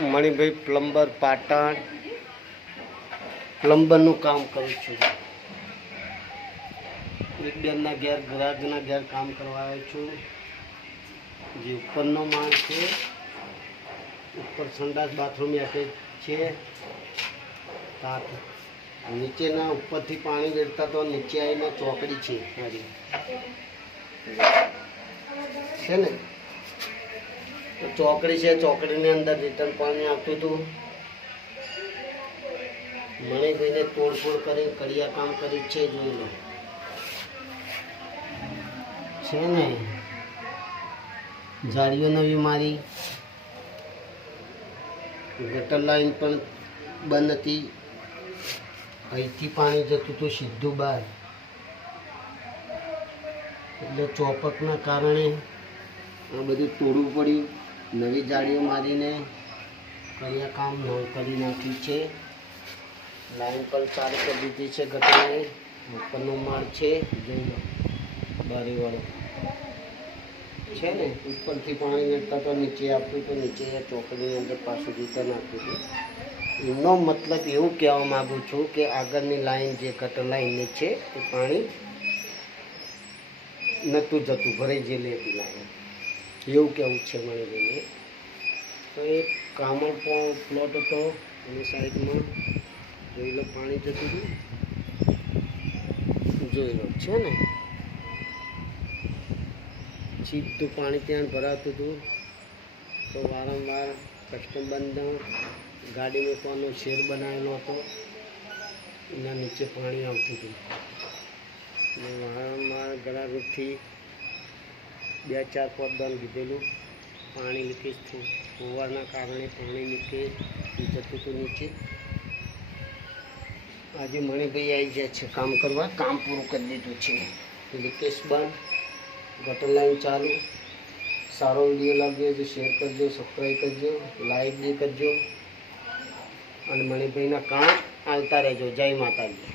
Manibhai plumber Patan પ્લમ્બરનું કામ કરું છું. એક બેનના ઘેર ગ્રાહકના ઘેર કામ કરવા આવ્યો છું. જે ઉપરનો માળ છે, ઉપર સંડાસ બાથરૂમ આપે છે. નીચેના ઉપરથી પાણી વેરતા તો નીચે આવીને ચોકડી છે મારી છે ને, ચોકડી છે. ચોકડીની અંદર રિટર્ન પાણી આવતું હતું. મણિભાઈને તોડફોડ કરી કડિયા કામ કરી છે, જોઈ લો છે ને. જાળીઓ નવી મારી, ગટર લાઈન પણ બંધ હતી. અહીંથી પાણી જતું હતું સીધું બહાર, એટલે ચોપકના કારણે આ બધું તોડવું પડ્યું. નવી જાળીઓ મારીને કડિયા કામ કરી નાખ્યું છે. લાઈન પણ ચાલુ કરી દીધી છે. ગટરની ઉપરનો માળ છે, જોઈ લો બારીવાળો છે ને. ઉપરથી પાણી વેરતા તો નીચે આપતું તો નીચે ચોકડીની અંદર પાછું રિટર્ન આપતું હતું. એનો મતલબ એવું કહેવા માગું છું કે આગળની લાઈન જે ગટર લાઈનની છે એ પાણી નહોતું જતું, ભરાઈ ગયેલી હતી લાઈન, એવું કહેવું છે મણિભાઈને. તો એક કામળ પ્લોટ હતો, એની સાઈડમાં જોઈ લો પાણી જતું હતું, જોઈ લો છે ને. સીધું પાણી ત્યાં ભરાતું હતું. તો વારંવાર કસ્ટમરનો ગાડી મૂકવાનો શેર બનાવેલો હતો, એના નીચે પાણી આવતું હતું. અને વારંવાર ગ્રાહકથી 2-4 પગદાન કીધેલું પાણી લીકેજ હોવાના કારણે પાણી લીકેજ જતું હતું નીચે. આજે મણિભાઈ આવી જાય છે કામ કરવા, કામ પૂરું કરી દીધું છે. લીકેજ બંધ, ગટર લાઈન ચાલુ. સારો વિડીયો લાગ્યો તો શેર કરજો, સબસ્ક્રાઈબ કરજો, લાઈક બી કરજો અને મણિભાઈના કામ આવતા રહેજો. જય માતાજી.